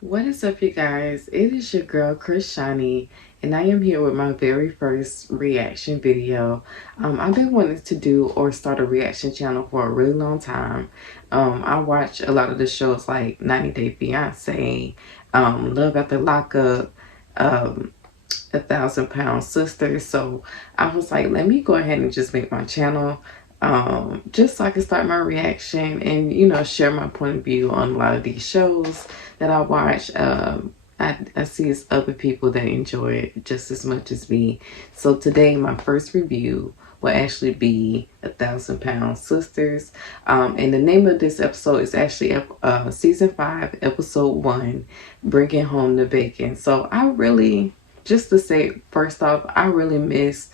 What is up, you guys? It is your girl, Chris Shani, and I am here with my very first reaction video. I've been wanting to do or start a reaction channel for a really long time. I watch a lot of the shows like 90 Day Fiance, Love After Lockup, um, 1,000 Pound Sisters. So I was like, let me go ahead and just make my channel just so I can start my reaction and, share my point of view on a lot of these shows that I watch. I see it's other people that enjoy it just as much as me. So today, my first review will actually be 1,000 Pound Sisters. And the name of this episode is actually season 5, episode 1, Bringing Home the Bacon. So just to say, first off, I really miss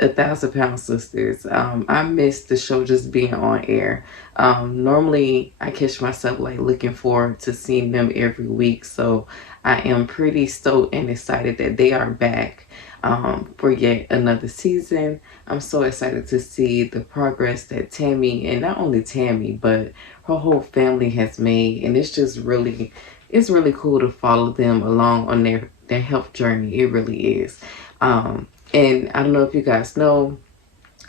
1,000 Pound Sisters. I miss the show just being on air. Normally, I catch myself like looking forward to seeing them every week. So I am pretty stoked and excited that they are back for yet another season. I'm so excited to see the progress that Tammy, and not only Tammy, but her whole family has made. And it's really cool to follow them along on their health journey. It really is. And I don't know if you guys know,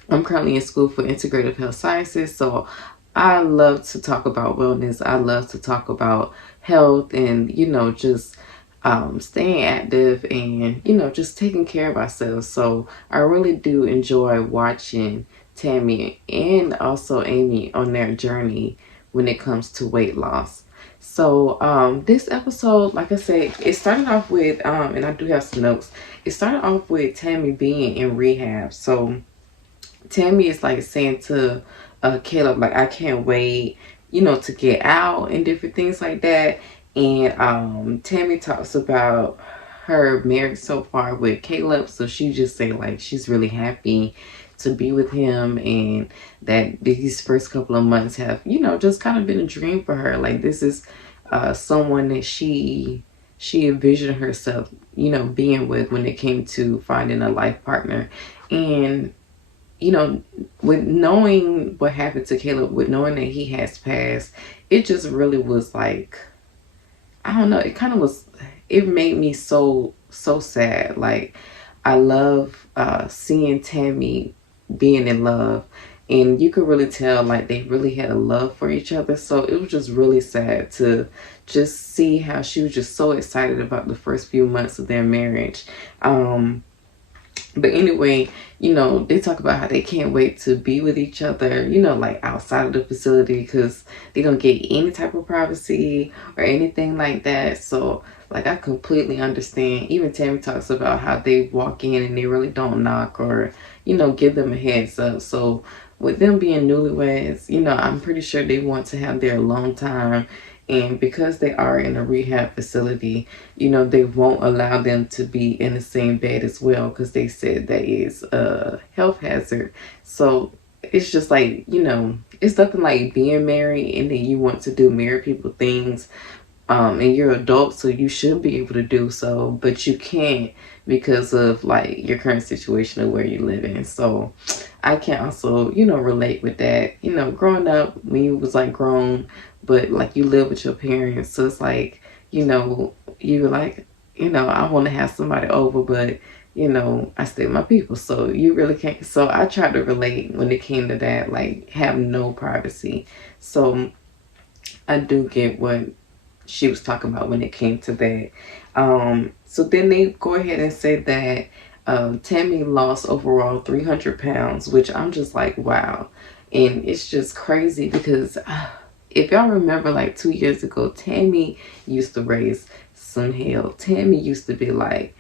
I'm currently in school for integrative health sciences. So I love to talk about wellness. I love to talk about health and, just staying active and, just taking care of ourselves. So I really do enjoy watching Tammy and also Amy on their journey when it comes to weight loss. So this episode, like I said, it started off with, and I do have some notes. It started off with Tammy being in rehab. So Tammy is like saying to Caleb, like, I can't wait, to get out and different things like that. And Tammy talks about her marriage so far with Caleb. So she just say like she's really happy to be with him, and that these first couple of months have, just kind of been a dream for her. Like, this is someone that she envisioned herself, being with when it came to finding a life partner. And with knowing what happened to Caleb, with knowing that he has passed, it just really was like, I don't know, it made me so sad. Like, I love seeing Tammy being in love, and you could really tell like they really had a love for each other. So it was just really sad to just see how she was just so excited about the first few months of their marriage. But anyway, they talk about how they can't wait to be with each other, like outside of the facility, because they don't get any type of privacy or anything like that. So, like, I completely understand. Even Tammy talks about how they walk in and they really don't knock or, give them a heads up. So, with them being newlyweds, I'm pretty sure they want to have their alone time. And because they are in a rehab facility, they won't allow them to be in the same bed as well, because they said that is a health hazard. So it's just like, it's nothing like being married and then you want to do married people things. And you're adult, so you should be able to do so, but you can't because of like your current situation of where you live in. So I can also, relate with that. Growing up when you was like grown, but like you live with your parents, so it's like, you're like, I want to have somebody over, but I stay with my people, so you really can't. So I tried to relate when it came to that, like, have no privacy. So I do get what she was talking about when it came to that. So then they go ahead and say that Tammy lost overall 300 pounds, which I'm just like, wow. And it's just crazy because if y'all remember, like 2 years ago, Tammy used to raise some hell. Tammy used to be like,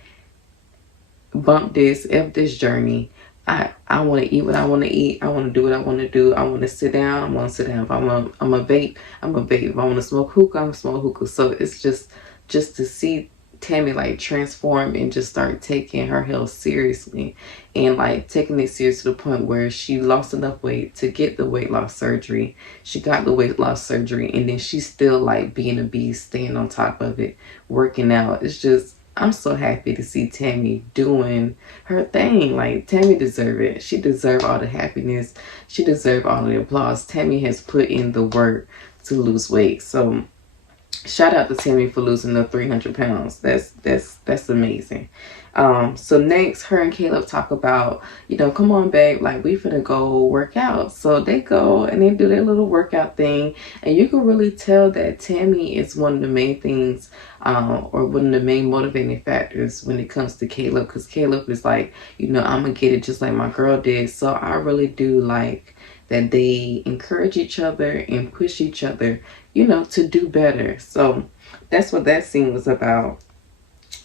bump this, F this journey. I want to eat what I want to eat. I want to do what I want to do. I want to sit down. I want to sit down. If I'm a vape, I'm a vape. If I want to smoke hookah, I'm a smoke hookah. So it's just to see Tammy like transform and just start taking her health seriously, and like taking it serious to the point where she lost enough weight to get the weight loss surgery. She got the weight loss surgery, and then she's still like being a beast, staying on top of it, working out. It's just, I'm so happy to see Tammy doing her thing. Like, Tammy deserve it. She deserve all the happiness. She deserve all the applause. Tammy has put in the work to lose weight. So shout out to Tammy for losing the 300 pounds. That's amazing. So next, her and Caleb talk about, come on, babe, like we finna go work out. So they go and they do their little workout thing, and you can really tell that Tammy is one of the main things, or one of the main motivating factors when it comes to Caleb, because Caleb is like, I'm gonna get it just like my girl did. So I really do like that they encourage each other and push each other, to do better. So that's what that scene was about.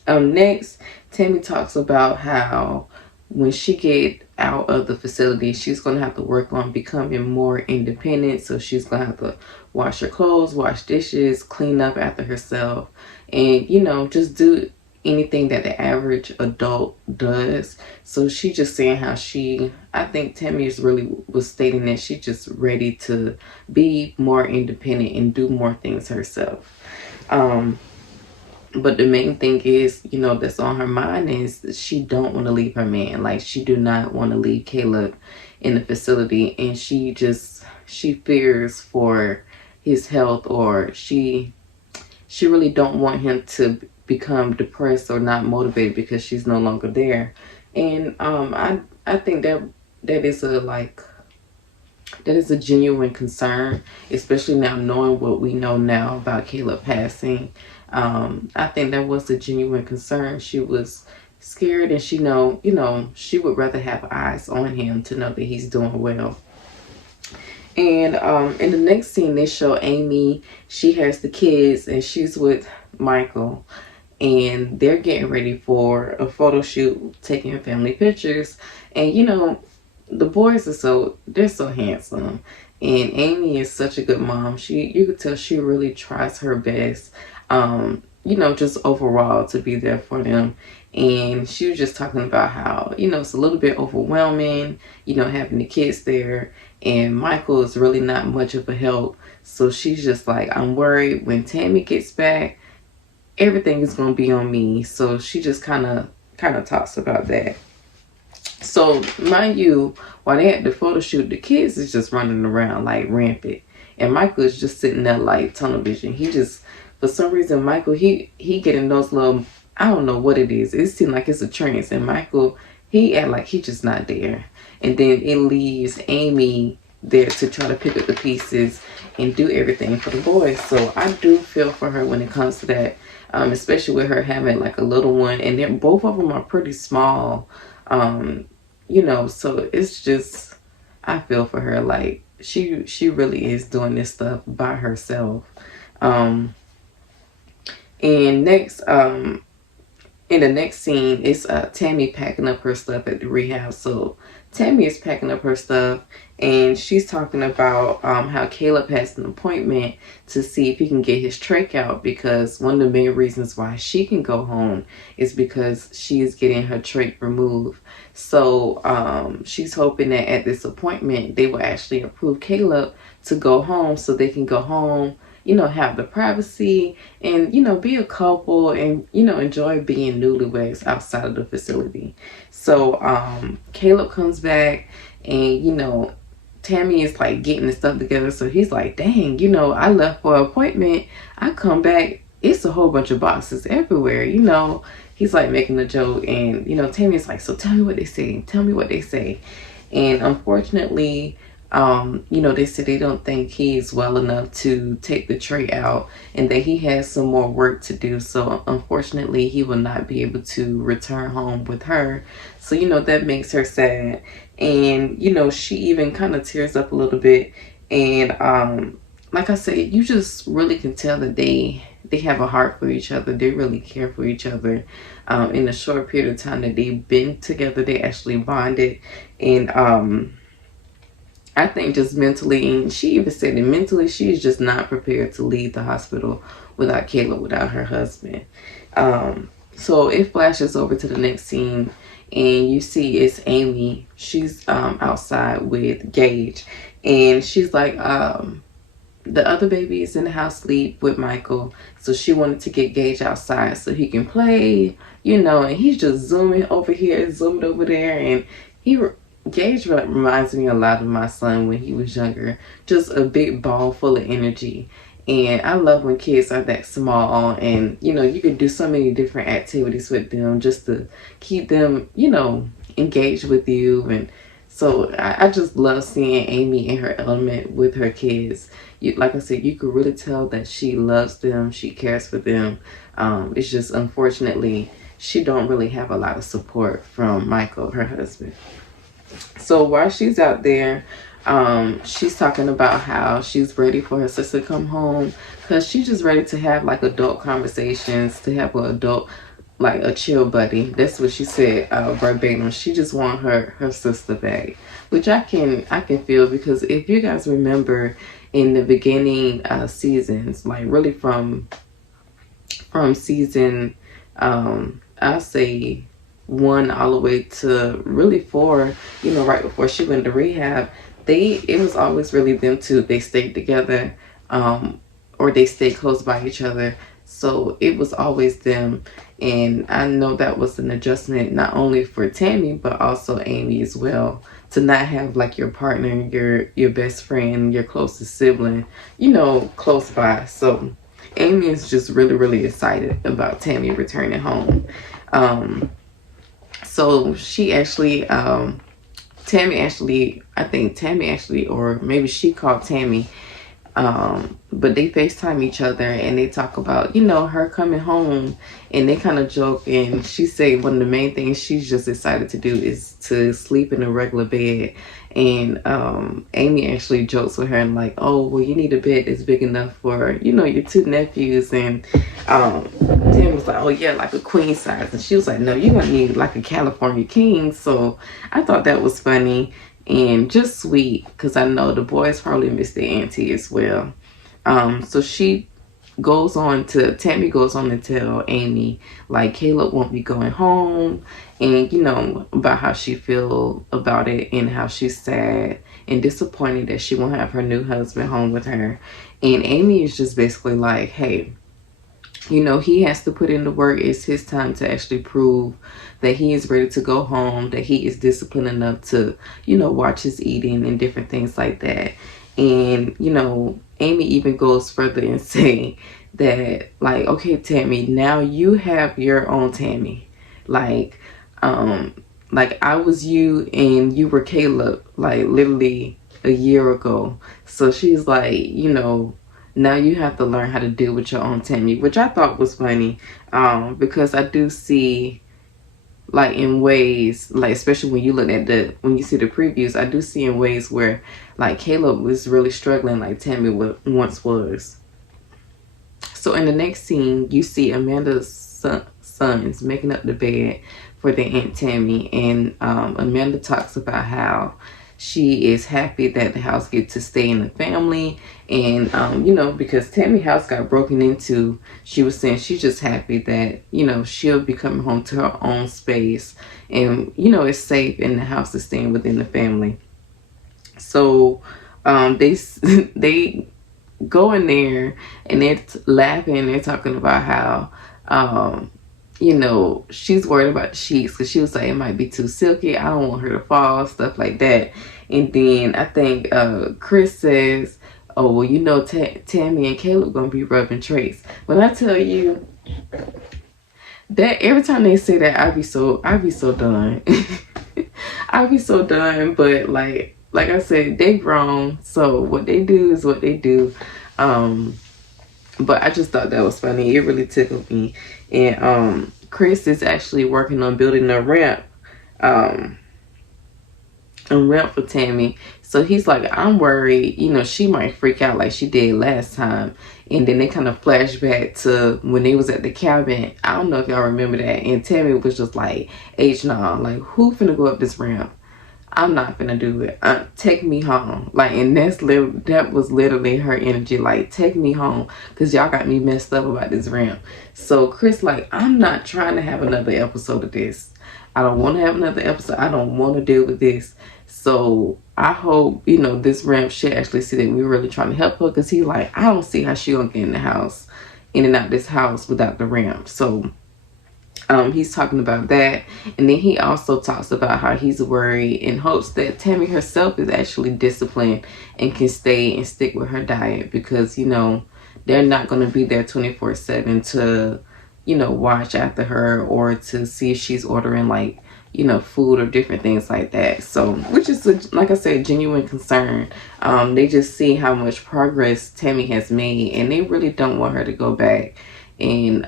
Next, Tammy talks about how when she get out of the facility, she's gonna have to work on becoming more independent. So she's gonna have to wash her clothes, wash dishes, clean up after herself, and just do anything that the average adult does. So she just saying how I think Tammy is really was stating that she's just ready to be more independent and do more things herself. But the main thing is, that's on her mind is she don't want to leave her man. Like, she do not want to leave Caleb in the facility, and she fears for his health, or she really don't want him to become depressed or not motivated because she's no longer there. And I think that is a genuine concern, especially now knowing what we know now about Caleb passing. I think that was a genuine concern. She was scared, and she she would rather have eyes on him to know that he's doing well. And in the next scene, they show Amy. She has the kids, and she's with Michael, and they're getting ready for a photo shoot, taking family pictures. And the boys they're so handsome, and Amy is such a good mom. You could tell she really tries her best, just overall to be there for them. And she was just talking about how, it's a little bit overwhelming, having the kids there, and Michael is really not much of a help. So she's just like, I'm worried when Tammy gets back, everything is going to be on me. So she just kind of talks about that. So mind you, while they had the photo shoot, the kids is just running around like rampant, and Michael is just sitting there like tunnel vision. He just, for some reason, Michael, he getting those little, I don't know what it is. It seems like it's a trance, and Michael, he act like he just not there. And then it leaves Amy there to try to pick up the pieces and do everything for the boys. So I do feel for her when it comes to that, especially with her having like a little one, and then both of them are pretty small. So it's just, I feel for her. Like, she really is doing this stuff by herself. And next, in the next scene, it's Tammy packing up her stuff at the rehab. So Tammy is packing up her stuff, and she's talking about how Caleb has an appointment to see if he can get his trach out, because one of the main reasons why she can go home is because she is getting her trach removed. So she's hoping that at this appointment they will actually approve Caleb to go home, so they can go home, have the privacy, and be a couple, and enjoy being newlyweds outside of the facility. So Caleb comes back, and Tammy is like getting the stuff together. So he's like, dang, I left for an appointment, I come back, it's a whole bunch of boxes everywhere. He's like making a joke, and Tammy's like, so tell me what they say. And unfortunately, they said they don't think he's well enough to take the tray out, and that he has some more work to do. So unfortunately, he will not be able to return home with her. So, that makes her sad. And, she even kind of tears up a little bit. And like I said, you just really can tell that they have a heart for each other. They really care for each other. In a short period of time that they've been together, they actually bonded. And I think just mentally, and she even said that mentally, she's just not prepared to leave the hospital without Caleb, without her husband. So it flashes over to the next scene, and you see it's Amy. She's outside with Gage, and she's like, the other baby is in the house sleep with Michael, so she wanted to get Gage outside so he can play, and he's just zooming over here, zooming over there, and Gage reminds me a lot of my son when he was younger. Just a big ball full of energy. And I love when kids are that small, and you know, you can do so many different activities with them just to keep them, you know, engaged with you. And so I just love seeing Amy in her element with her kids. Like I said, you could really tell that she loves them, she cares for them. It's just unfortunately she don't really have a lot of support from Michael, her husband. So while she's out there, she's talking about how she's ready for her sister to come home because she's just ready to have like adult conversations, to have an adult, like a chill buddy. That's what she said verbatim. She just want her sister back, which I can feel, because if you guys remember in the beginning seasons, like really from season I'll say 1 all the way to really 4, you know, right before she went to rehab, it was always really them two. They stayed together, or they stayed close by each other. So it was always them. And I know that was an adjustment not only for Tammy but also Amy as well, to not have like your partner, your best friend, your closest sibling, you know, close by. So Amy is just really, really excited about Tammy returning home. Um, so she actually, I think Tammy actually, or maybe she called Tammy, but they FaceTime each other and they talk about, you know, her coming home, and they kind of joke. And she said one of the main things she's just excited to do is to sleep in a regular bed. And Amy actually jokes with her and like, oh, well, you need a bed that's big enough for, you know, your 2 nephews. And Tim was like, oh yeah, like a queen size. And she was like, no, you're gonna need like a California king. So I thought that was funny and just sweet, because I know the boys probably miss their auntie as well. So Tammy goes on to tell Amy like Caleb won't be going home, and you know, about how she feel about it and how she's sad and disappointed that she won't have her new husband home with her. And Amy is just basically like, hey, you know, he has to put in the work. It's his time to actually prove that he is ready to go home, that he is disciplined enough to, you know, watch his eating and different things like that. And, you know, Amy even goes further and say that, like, okay, Tammy, now you have your own Tammy. Like, like I was you and you were Caleb, like literally a year ago. So she's like, you know, now you have to learn how to deal with your own Tammy, which I thought was funny, because I do see, like in ways, like especially when when you see the previews, I do see in ways where like Caleb was really struggling like Tammy once was. So in the next scene, you see Amanda's sons making up the bed for their Aunt Tammy, and Amanda talks about how she is happy that the house gets to stay in the family. And you know, because Tammy's house got broken into, she was saying she's just happy that, you know, she'll be coming home to her own space, and you know, it's safe and the house is staying within the family. So they go in there and they're laughing. They're talking about how, you know, she's worried about the sheets because she was like, it might be too silky. I don't want her to fall, stuff like that. And then I think Chris says, oh, well, you know, Tammy and Caleb gonna be rubbing traits. When I tell you that every time they say that, I be so done. I be so done. But like I said, they grown, so what they do is what they do. But I just thought that was funny. It really tickled me. And Chris is actually working on building a ramp for Tammy. So he's like, I'm worried, you know, she might freak out like she did last time. And then they kind of flash back to when they was at the cabin. I don't know if y'all remember that. And Tammy was just like, nah, like, who finna go up this ramp? I'm not gonna do it. Take me home. Like, and that was literally her energy. Like, take me home, because y'all got me messed up about this ramp. So Chris like, I'm not trying to have another episode of this. I don't want to have another episode. I don't want to deal with this. So I hope, you know, this ramp should actually see that we're really trying to help her, because he like, I don't see how she gonna get in and out this house without the ramp. So he's talking about that. And then he also talks about how he's worried and hopes that Tammy herself is actually disciplined and can stay and stick with her diet, because, you know, they're not going to be there 24/7 to, watch after her or to see if she's ordering like, food or different things like that. So, which is, like I said, genuine concern. They just see how much progress Tammy has made, and they really don't want her to go back and,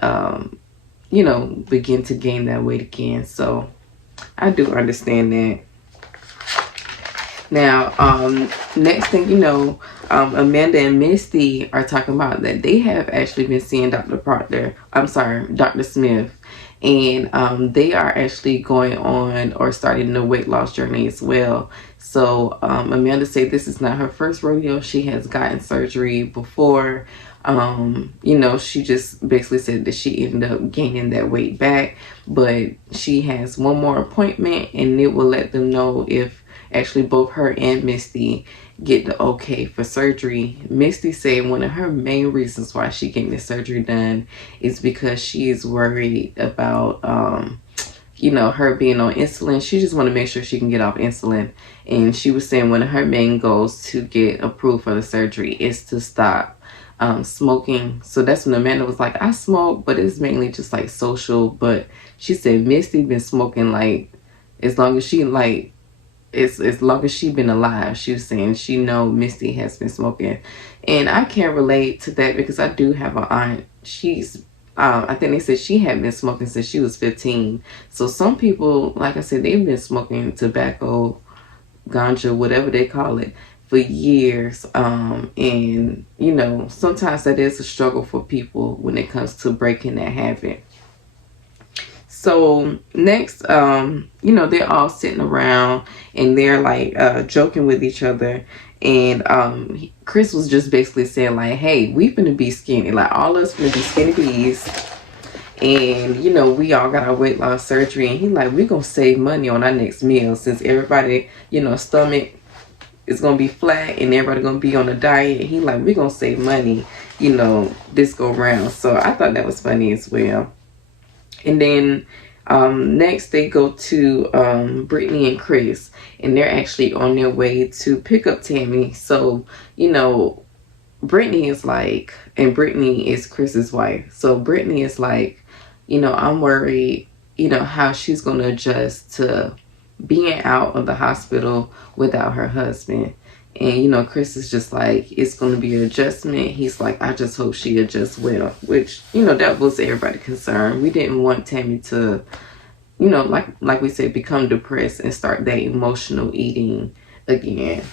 begin to gain that weight again. So, I do understand that. Now, next thing you know, Amanda and Misty are talking about that they have actually been seeing Dr. Smith, and they are actually going on or starting the weight loss journey as well. So Amanda said this is not her first rodeo. She has gotten surgery before. She just basically said that she ended up gaining that weight back, but she has one more appointment, and it will let them know if actually both her and Misty get the okay for surgery. Misty said one of her main reasons why she getting this surgery done is because she is worried about her being on insulin. She just want to make sure she can get off insulin. And she was saying one of her main goals to get approved for the surgery is to stop smoking. So that's when Amanda was like, I smoke, but it's mainly just like social. But she said Misty been smoking like as long as she as long as she been alive. She was saying she know Misty has been smoking, and I can't relate to that because I do have an aunt. She's I think they said she had been smoking since she was 15. So some people, like I said, they've been smoking tobacco, ganja, whatever they call it, for years. And sometimes that is a struggle for people when it comes to breaking that habit. So next, they're all sitting around and they're like joking with each other. And Chris was just basically saying like, hey, we finna be skinny. Like all of us finna be skinny bees. And, we all got our weight loss surgery. And he like, we gonna save money on our next meal since everybody, stomach is gonna be flat and everybody gonna be on a diet. He like, we gonna save money, this go round. So I thought that was funny as well. And then next they go to Brittany and Chris, and they're actually on their way to pick up Tammy. So, Brittany is like, and Brittany is Chris's wife. So Brittany is like, I'm worried, how she's going to adjust to being out of the hospital without her husband. And, Chris is just like, it's going to be an adjustment. He's like, I just hope she adjusts well, which, that was everybody's concern. We didn't want Tammy to, like we said, become depressed and start that emotional eating again.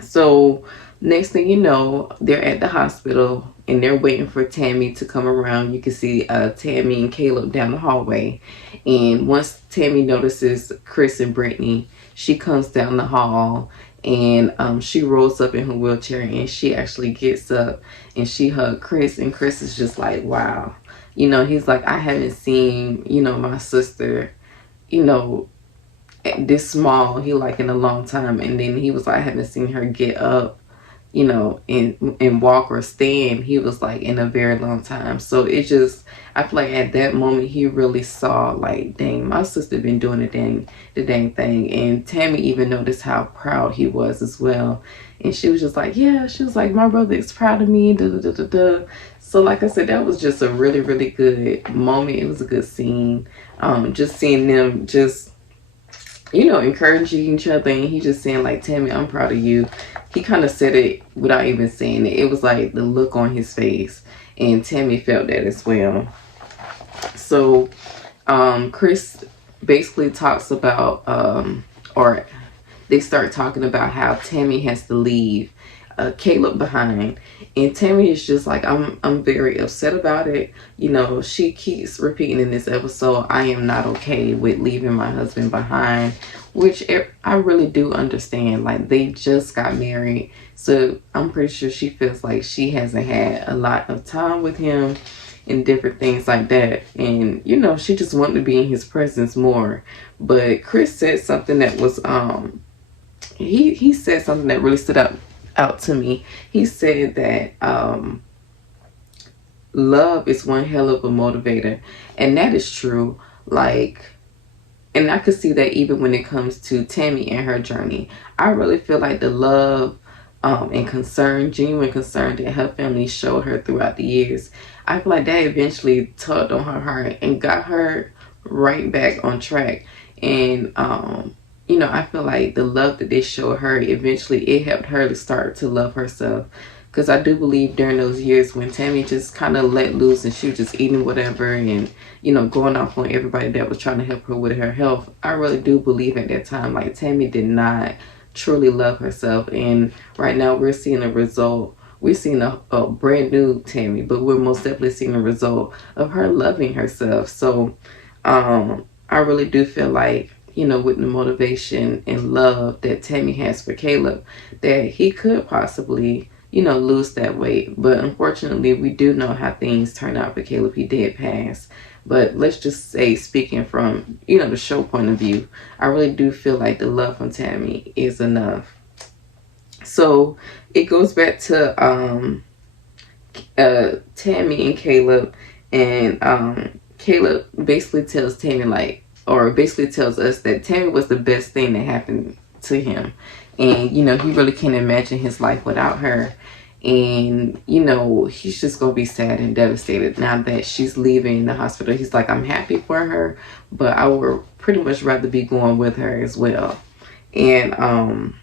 So next thing you know, they're at the hospital and they're waiting for Tammy to come around. You can see Tammy and Caleb down the hallway. And once Tammy notices Chris and Brittany, she comes down the hall and she rolls up in her wheelchair and she actually gets up and she hugs Chris, and Chris is just like, wow. He's like, I haven't seen, my sister, this small, he like in a long time. And then he was like, I haven't seen her get up, and walk or stand. He was like in a very long time. So it just, I feel like at that moment he really saw like, dang, my sister been doing the dang thing. And Tammy even noticed how proud he was as well. And she was just like, yeah, she was like, my brother is proud of me. Da, da, da, da, da. So like I said, that was just a really, really good moment. It was a good scene. Just seeing them just, encouraging each other. And he just saying like, Tammy, I'm proud of you. He kind of said it without even saying it. It was like the look on his face. And Tammy felt that as well. So Chris basically talks about, or they start talking about how Tammy has to leave Caleb behind. And Tammy is just like, I'm very upset about it. She keeps repeating in this episode, I am not okay with leaving my husband behind, which I really do understand. Like, they just got married, so I'm pretty sure she feels like she hasn't had a lot of time with him and different things like that. And she just wanted to be in his presence more. But Chris said something that was he said something that really stood out to me. He said that love is one hell of a motivator, and that is true. Like, and I could see that even when it comes to Tammy and her journey. I really feel like the love and concern, genuine concern that her family showed her throughout the years. I feel like that eventually tugged on her heart and got her right back on track. And you know, I feel like the love that they showed her, eventually it helped her to start to love herself. Because I do believe during those years when Tammy just kind of let loose and she was just eating whatever and, you know, going off on everybody that was trying to help her with her health, I really do believe at that time, like, Tammy did not truly love herself. And right now we're seeing a result. We're seeing a brand new Tammy, but we're most definitely seeing a result of her loving herself. So I really do feel like, you know, with the motivation and love that Tammy has for Caleb, that he could possibly, you know, lose that weight. But unfortunately, we do know how things turn out for Caleb. He did pass. But let's just say, speaking from, you know, the show point of view, I really do feel like the love from Tammy is enough. So it goes back to Tammy and Caleb, and Caleb basically tells Tammy, like, or basically tells us that Tammy was the best thing that happened to him. And, you know, he really can't imagine his life without her. And, you know, he's just going to be sad and devastated now that she's leaving the hospital. He's like, I'm happy for her, but I would pretty much rather be going with her as well. And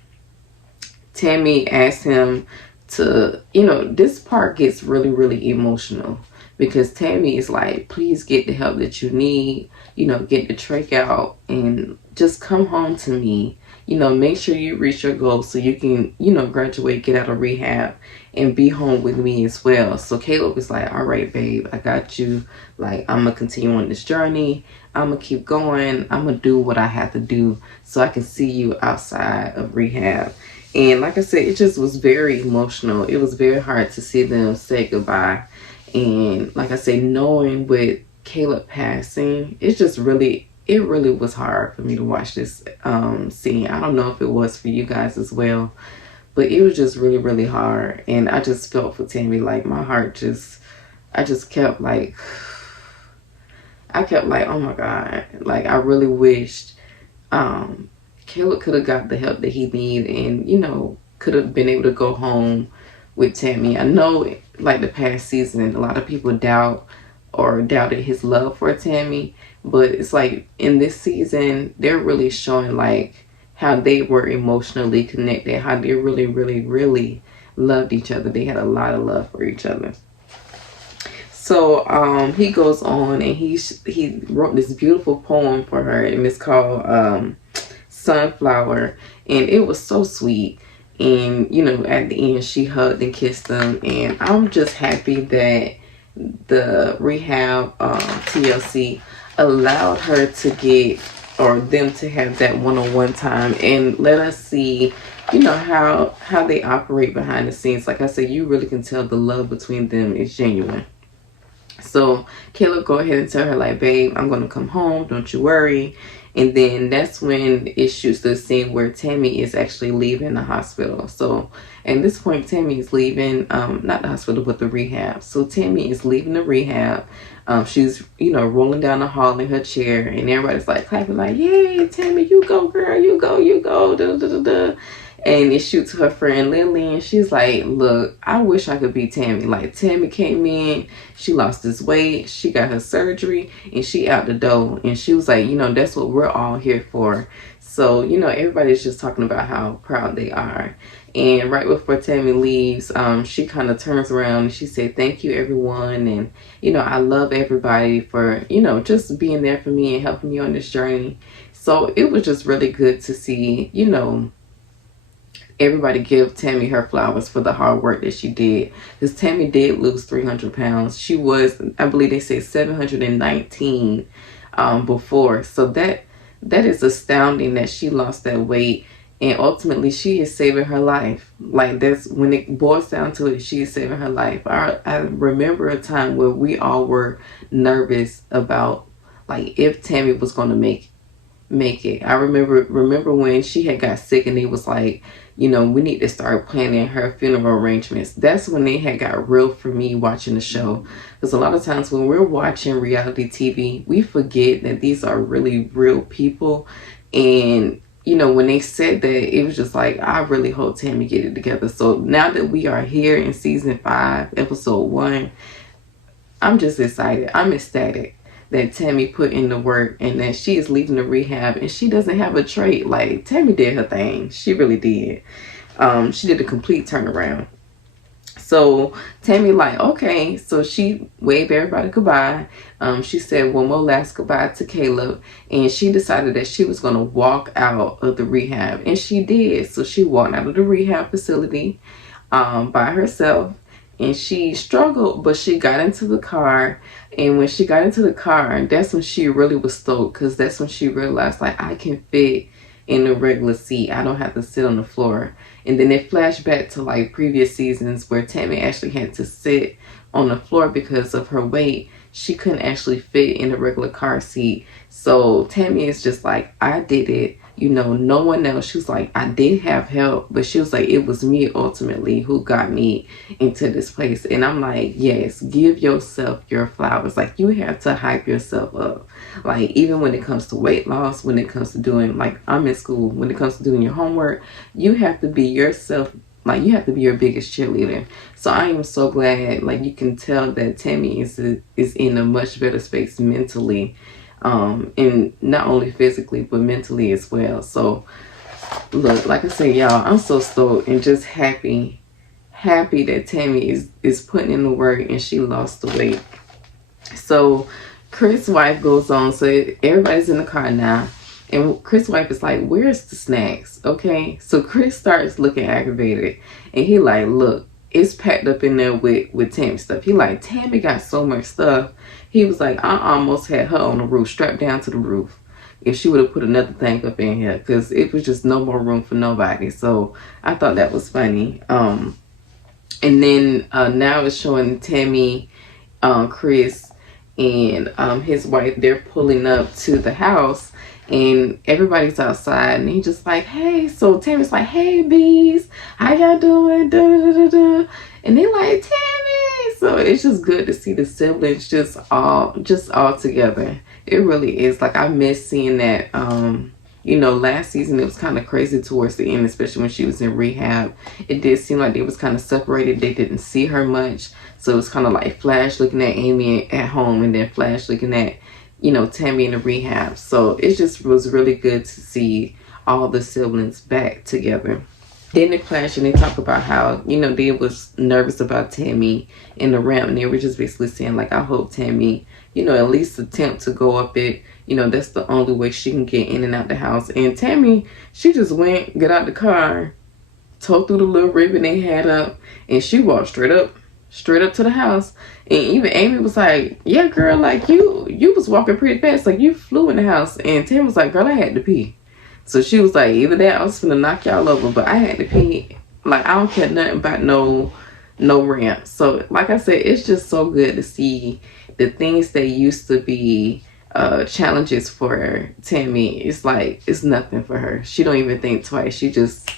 Tammy asked him to, you know, this part gets really, really emotional because Tammy is like, please get the help that you need, you know, get the trach out and just come home to me. You know, make sure you reach your goal so you can, you know, graduate, get out of rehab, and be home with me as well. So Caleb was like, all right, babe, I got you. Like, I'm going to continue on this journey. I'm going to keep going. I'm going to do what I have to do so I can see you outside of rehab. And like I said, it just was very emotional. It was very hard to see them say goodbye. And like I say, knowing with Caleb passing, it's just really, it really was hard for me to watch this scene. I don't know if it was for you guys as well, but it was just really, really hard. And I just felt for Tammy, like my heart just, I just kept like, I kept like, oh my God. Like I really wished Caleb could have got the help that he needed and, you know, could have been able to go home with Tammy. I know like the past season, a lot of people doubted his love for Tammy, but it's like in this season, they're really showing like how they were emotionally connected, how they really, really, really loved each other. They had a lot of love for each other. So he goes on and he wrote this beautiful poem for her, and it's called Sunflower, and it was so sweet. And you know, at the end she hugged and kissed him, and I'm just happy that the rehab TLC allowed her to get, or them to have that one-on-one time and let us see, you know, how they operate behind the scenes. Like I said, you really can tell the love between them is genuine. So Caleb go ahead and tell her like, babe, I'm gonna come home, don't you worry. And then that's when it shoots the scene where Tammy is actually leaving the hospital. So at this point, Tammy is leaving, not the hospital, but the rehab. So Tammy is leaving the rehab. She's, you know, rolling down the hall in her chair, and everybody's like clapping like, yay, Tammy, you go, girl, you go, you go, da, da, da, da. And it shoots her friend Lily, and she's like, look, I wish I could be Tammy. Like, Tammy came in, she lost this weight, she got her surgery, and she out the door. And she was like, you know, that's what we're all here for. So, you know, everybody's just talking about how proud they are. And right before Tammy leaves, she kind of turns around and she said, thank you, everyone. And, you know, I love everybody for, you know, just being there for me and helping me on this journey. So it was just really good to see, you know, everybody give Tammy her flowers for the hard work that she did. Because Tammy did lose 300 pounds. She was, I believe they said 719 before. So that is astounding that she lost that weight. And ultimately, she is saving her life. Like, that's when it boils down to it, she is saving her life. I remember a time where we all were nervous about, like, if Tammy was going to make it. I remember when she had got sick and it was like, you know, we need to start planning her funeral arrangements. That's when it had got real for me watching the show. Because a lot of times when we're watching reality TV, we forget that these are really real people. And you know, when they said that, it was just like, I really hope Tammy get it together. So now that we are here in season 5, episode 1, I'm just excited. I'm ecstatic that Tammy put in the work and that she is leaving the rehab and she doesn't have a trait. Like, Tammy did her thing. She really did. She did a complete turnaround. So Tammy like, okay, so she waved everybody goodbye. She said one more last goodbye to Caleb, and she decided that she was going to walk out of the rehab, and she did. So she walked out of the rehab facility by herself, and she struggled, but she got into the car. And when she got into the car, that's when she really was stoked, because that's when she realized, like, I can fit in a regular seat. I don't have to sit on the floor. And then it flashed back to like previous seasons where Tammy actually had to sit on the floor because of her weight. She couldn't actually fit in a regular car seat. So Tammy is just like, I did it. You know, no one else. She was like, I did have help, but she was like, it was me ultimately who got me into this place. And I'm like, yes, give yourself your flowers. Like, you have to hype yourself up. Like, even when it comes to weight loss, when it comes to doing, like, I'm in school, when it comes to doing your homework, you have to be yourself. Like, you have to be your biggest cheerleader. So I am so glad, like, you can tell that Tammy is in a much better space mentally, and not only physically but mentally as well. So look, like I said, y'all, I'm so stoked and just happy that Tammy is putting in the work and she lost the weight. So Chris' wife goes on, so everybody's in the car now, and Chris' wife is like, where's the snacks? Okay, so Chris starts looking aggravated, and he like, look, it's packed up in there with Tammy stuff. He like, Tammy got so much stuff. He was like, I almost had her on the roof, strapped down to the roof, if she would have put another thing up in here, because it was just no more room for nobody. So I thought that was funny. And then now it's showing Tammy, Chris, and his wife, they're pulling up to the house, and everybody's outside, and he's just like, hey. So Tammy's like, hey bees, how y'all doing? Da, da, da, da. And they like, Tammy. So it's just good to see the siblings just all together. It really is. Like, I miss seeing that. You know, last season it was kind of crazy towards the end, especially when she was in rehab. It did seem like they was kind of separated. They didn't see her much. So it was kind of like Flash looking at Amy at home, and then Flash looking at, you know, Tammy in the rehab. So it just was really good to see all the siblings back together. Then they flash and they talk about how, you know, they was nervous about Tammy in the ramp, and they were just basically saying, like, I hope Tammy, you know, at least attempt to go up it. You know, that's the only way she can get in and out the house. And Tammy, she just went, got out the car, tore through the little ribbon they had up, and she walked straight up to the house. And even Amy was like, yeah, girl, like, you was walking pretty fast, like, you flew in the house. And Tammy was like, girl, I had to pee. So she was like, either that, I was gonna knock y'all over, but I had to pee. Like, I don't care nothing about no ramp. So like I said, it's just so good to see the things that used to be challenges for Tammy. It's like, it's nothing for her. She don't even think twice. She just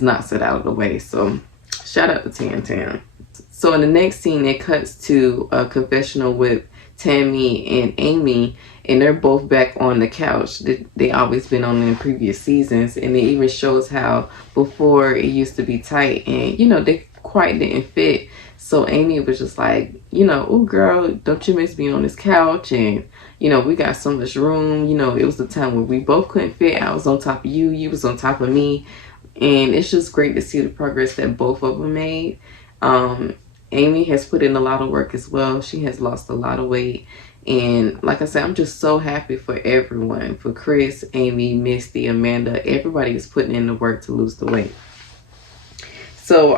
knocks it out of the way. So shout out to Tan Tan. So in the next scene, it cuts to a confessional with Tammy and Amy, and they're both back on the couch that they always been on in previous seasons. And it even shows how before it used to be tight, and, you know, they quite didn't fit. So Amy was just like, you know, oh girl, don't you miss being on this couch? And, you know, we got so much room. You know, it was the time where we both couldn't fit. I was on top of you, you was on top of me. And it's just great to see the progress that both of them made. Amy has put in a lot of work as well. She has lost a lot of weight. And like I said, I'm just so happy for everyone. For Chris, Amy, Misty, Amanda. Everybody is putting in the work to lose the weight. So,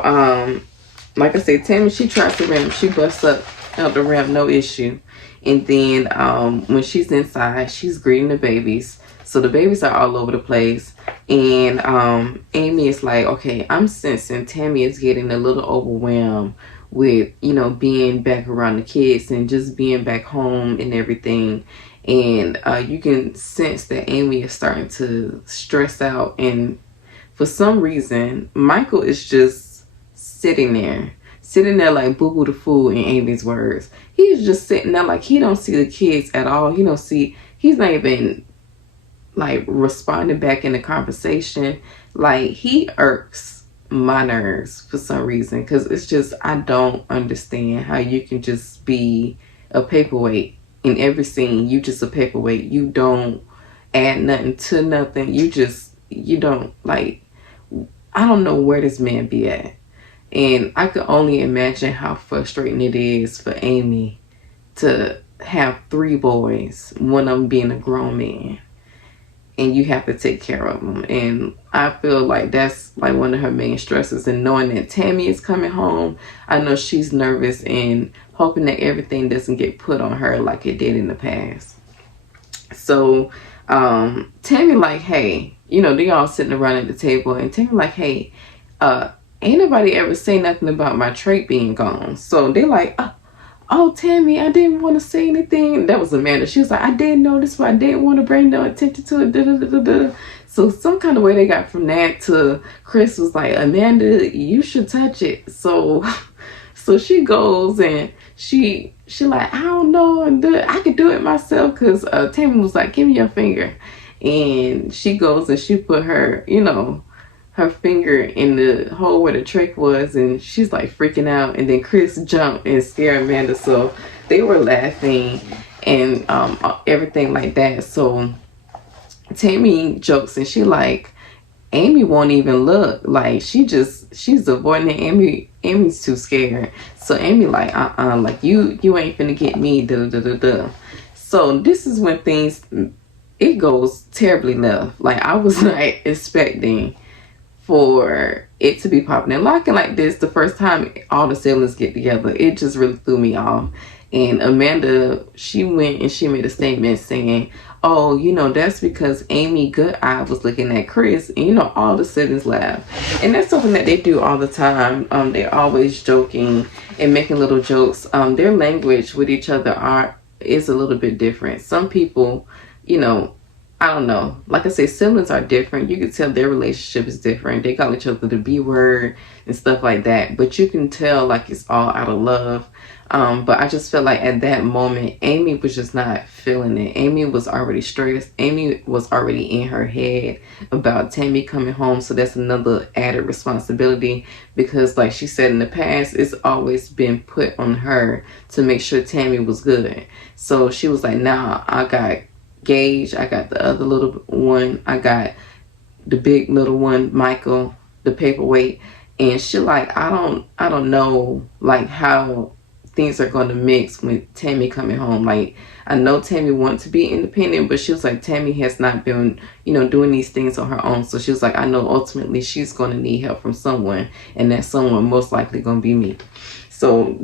like I said, Tammy, she tries the ramp. She busts up out the ramp, no issue. And then when she's inside, she's greeting the babies. So the babies are all over the place. And Amy is like, okay, I'm sensing Tammy is getting a little overwhelmed with, you know, being back around the kids and just being back home and everything. And you can sense that Amy is starting to stress out. And for some reason, Michael is just sitting there like boo-boo the fool, in Amy's words. He's just sitting there like he don't see the kids at all. He's not even like responding back in the conversation, like he irks my nerves for some reason, because it's just, I don't understand how you can just be a paperweight in every scene. You just a paperweight. You don't add nothing to nothing. You don't, like, I don't know where this man be at. And I could only imagine how frustrating it is for Amy to have three boys, one of them being a grown man, and you have to take care of them. And I feel like that's like one of her main stresses. And knowing that Tammy is coming home, I know she's nervous and hoping that everything doesn't get put on her like it did in the past. So Tammy like, hey, they all sitting around at the table, and Tammy like, hey, ain't nobody ever say nothing about my trait being gone. So they like, oh, Tammy, I didn't want to say anything. That was Amanda. She was like, I didn't notice, but I didn't want to bring no attention to it. Da, da, da, da, da. So some kind of way they got from that to Chris was like, Amanda, you should touch it. So she goes and she like, I don't know, and I could do it myself, because Tammy was like, give me your finger. And she goes and she put her, her finger in the hole where the trach was, and she's like freaking out. And then Chris jumped and scared Amanda, so they were laughing and everything like that. So Tammy jokes and she like, Amy won't even look, like she's avoiding it. Amy's too scared. So Amy like, like you ain't finna get me, da da da da. So this is when it goes terribly left. Like, I was not expecting for it to be popping and locking like this the first time all the siblings get together. It just really threw me off. And Amanda, she went and she made a statement saying, oh, that's because Amy Goodeye was looking at Chris. And all the siblings laughed. And that's something that they do all the time. They're always joking and making little jokes. Their language with each other is a little bit different. Some people, I don't know. Like I say, siblings are different. You can tell their relationship is different. They call each other the B word and stuff like that. But you can tell like it's all out of love. But I just felt like at that moment, Amy was just not feeling it. Amy was already stressed. Amy was already in her head about Tammy coming home. So that's another added responsibility, because like she said in the past, it's always been put on her to make sure Tammy was good. So she was like, nah, I got Gage, I got the other little one, I got the big little one, Michael, the paperweight. And she like, I don't know like how things are going to mix with Tammy coming home. Like, I know Tammy wants to be independent, but she was like, Tammy has not been, doing these things on her own. So she was like, I know ultimately she's going to need help from someone, and that someone most likely going to be me. So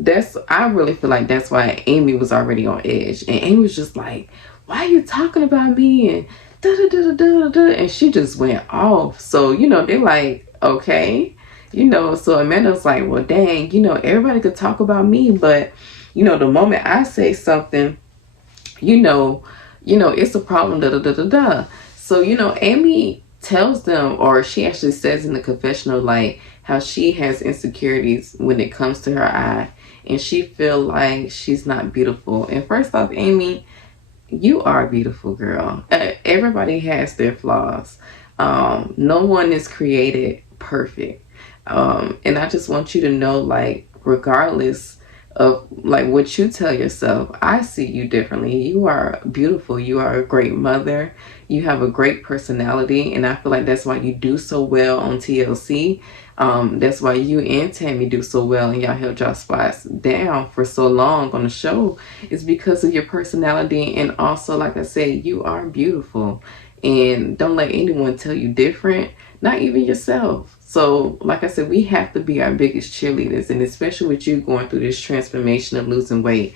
I really feel like that's why Amy was already on edge. And Amy was just like, why are you talking about me? And da da da da da da. And she just went off. So, they're like, okay. So Amanda was like, well, dang, everybody could talk about me, but, the moment I say something, it's a problem, da da da da da. So, Amy tells them, or she actually says in the confessional, like, how she has insecurities when it comes to her eye, and she feel like she's not beautiful. And first off, Amy, you are a beautiful girl. Everybody has their flaws. No one is created perfect. And I just want you to know, like, regardless of like what you tell yourself, I see you differently. You are beautiful. You are a great mother. You have a great personality, and I feel like that's why you do so well on TLC. That's why you and Tammy do so well, and y'all held y'all spots down for so long on the show. It's because of your personality, and also, like I said, you are beautiful. And don't let anyone tell you different, not even yourself. So, like I said, we have to be our biggest cheerleaders, and especially with you going through this transformation of losing weight.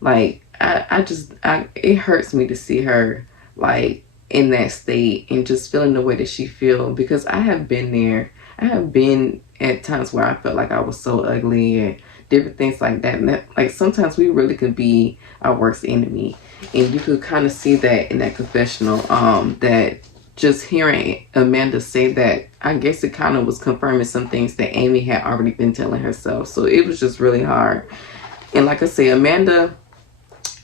Like, it hurts me to see her, like, in that state and just feeling the way that she feels, because I have been there. I have been at times where I felt like I was so ugly and different things like that. And like, sometimes we really could be our worst enemy. And you could kind of see that in that confessional, that just hearing Amanda say that, I guess it kind of was confirming some things that Amy had already been telling herself. So it was just really hard. And like I say, Amanda,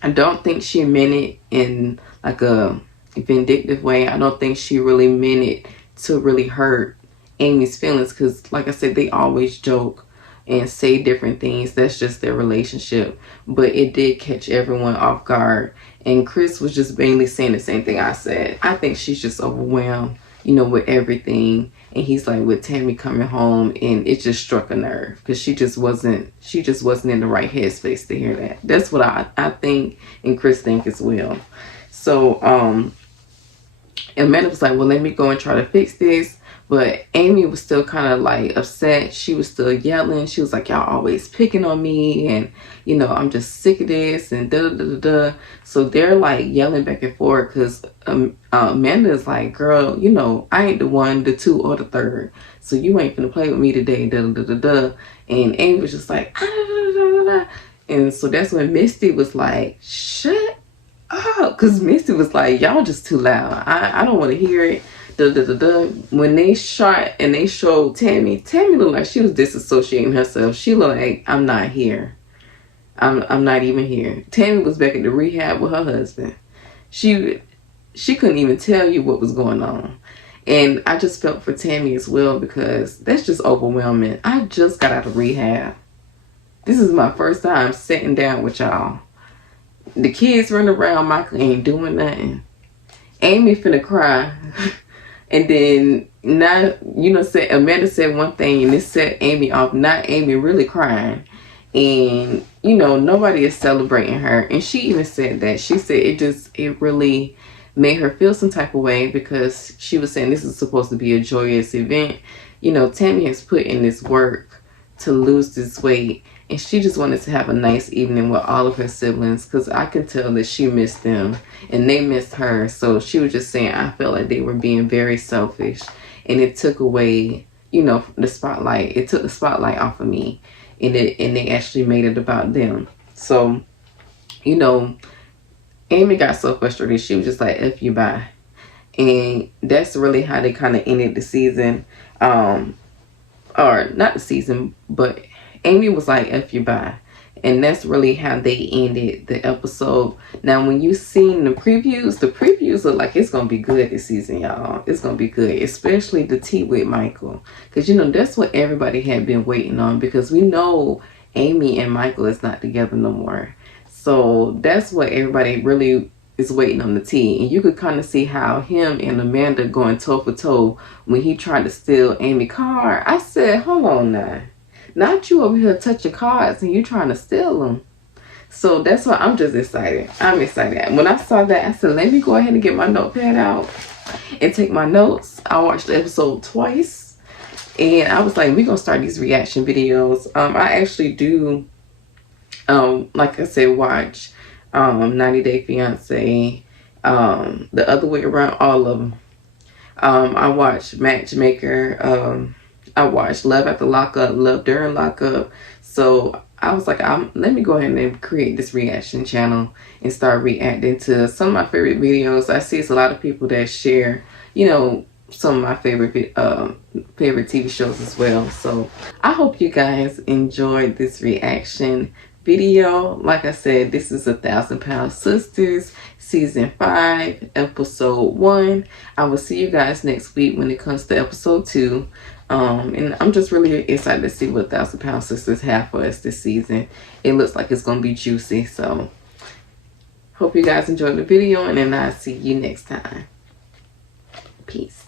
I don't think she meant it in like a vindictive way. I don't think she really meant it to really hurt Amy's feelings, because like I said, they always joke and say different things. That's just their relationship. But it did catch everyone off guard. And Chris was just mainly saying the same thing I said. I think she's just overwhelmed, you know, with everything. And he's like, with Tammy coming home, and it just struck a nerve, because she just wasn't in the right headspace to hear that. That's what I think, and Chris think as well. So Amanda was like, well, let me go and try to fix this. But Amy was still kind of like upset. She was still yelling. She was like, y'all always picking on me, and you know, I'm just sick of this, and da da da da. So they're like yelling back and forth, because Amanda is like, girl, you know, I ain't the one, the two, or the third. So you ain't gonna play with me today, da da da da da. And Amy was just like, ah, da, da, da, da. And so that's when Misty was like, shut up, because Misty was like, y'all just too loud. I don't want to hear it. Da, da, da, da. When they shot and they showed Tammy looked like she was disassociating herself. She looked like, I'm not here. I'm not even here. Tammy was back at the rehab with her husband. She couldn't even tell you what was going on. And I just felt for Tammy as well, because that's just overwhelming. I just got out of rehab. This is my first time sitting down with y'all. The kids running around, Michael ain't doing nothing. Amy finna cry. And then now, you know, Amanda said one thing, and it set Amy off. Not Amy really crying. And, you know, nobody is celebrating her. And she even said that. She said it really made her feel some type of way, because she was saying this is supposed to be a joyous event. You know, Tammy has put in this work to lose this weight, and she just wanted to have a nice evening with all of her siblings, because I can tell that she missed them and they missed her. So she was just saying, I felt like they were being very selfish, and it took away, you know, the spotlight. It took the spotlight off of me, and they actually made it about them. So, you know, Amy got so frustrated, she was just like, F you, bye. And that's really how they kind of ended the season. Or not the season, but Amy was like, F you, bye. And that's really how they ended the episode. Now, when you seen the previews look like it's going to be good this season, y'all. It's going to be good, especially the tea with Michael. Because, you know, that's what everybody had been waiting on, because we know Amy and Michael is not together no more. So that's what everybody really is waiting on the tea. And you could kind of see how him and Amanda going toe for toe when he tried to steal Amy's car. I said, hold on now. Not you over here touching cards and you trying to steal them. So that's why I'm just excited. I'm excited. When I saw that, I said, let me go ahead and get my notepad out and take my notes. I watched the episode twice, and I was like, we're going to start these reaction videos. I actually do, like I said, watch 90 Day Fiance, the other way around, all of them. I watched Matchmaker, I watched Love After Lockup, Love During Lockup. So I was like, let me go ahead and create this reaction channel and start reacting to some of my favorite videos. I see it's a lot of people that share, you know, some of my favorite TV shows as well. So I hope you guys enjoyed this reaction video. Like I said, this is 1,000 Pound Sisters season 5 episode 1. I will see you guys next week when it comes to episode 2. And I'm just really excited to see what 1,000 Pound Sisters have for us this season. It looks like it's going to be juicy. So hope you guys enjoyed the video, and then I'll see you next time. Peace.